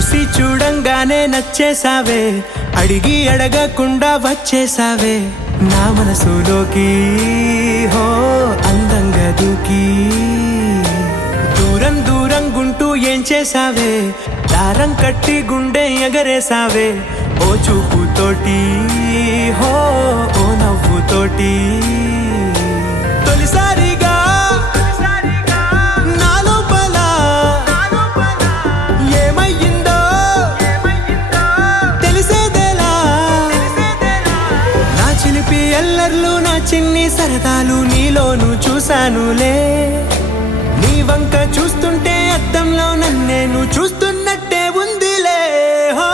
చూసి చూడంగానే నచ్చేసావే, అడిగి అడగకుండా వచ్చేసావే నా మనసులోకి. హో అందంగా దూకి దూరం దూరం గుంటూ ఏం చేసావే, దారం కట్టి గుండె ఎగరేసావే ఓ చూపుతోటి. హో ఓ నవ్వుతోటి తొలిసారిగా నా లోపల ఏమయ్యిందో తెలిసేదేలా. నా చిలిపి ఎల్లర్లు నా చిన్ని సరదాలు నీలోను చూశానులే. నీ వంక చూస్తుంటే అద్దంలో నన్నేను చూస్తున్నట్టే ఉందిలే. హో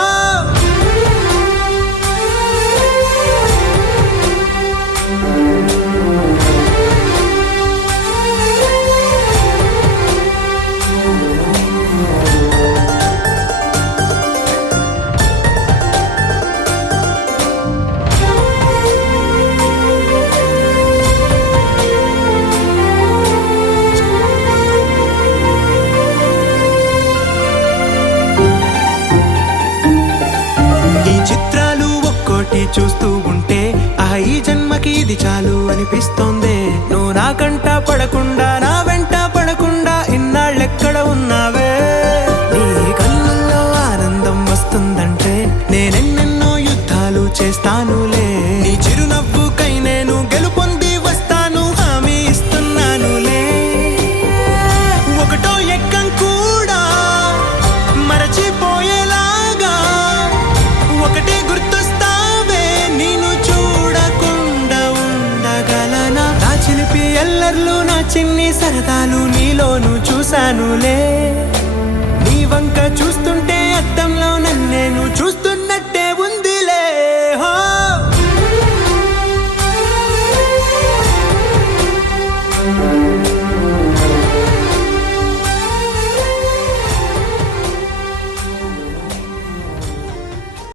చూస్తూ ఉంటే ఈ జన్మకి ఇది చాలు అనిపిస్తోందే. నువ్వు నా కంట పడకుండా నా వెంట పడకుండా ఇన్నాళ్ళెక్కడ ఉన్నావే. నీ కళ్ళల్లో ఆనందం వస్తుందంటే నేనెన్నెన్నో యుద్ధాలు చేస్తానులే. నీ చిరునవ్వుకై నేను గెలుపొంది వస్తాను హామీ ఇస్తున్నానులే. ఒకటో ఎక్కం కూడా మరచిపోయేలాగా ఒకటే గుర్తు ఎల్లర్లు నా చిన్ని సరదాలు నీలోను చూశానులే. నీ వంక చూస్తుంటే అద్దంలో నన్నేను చూస్తూ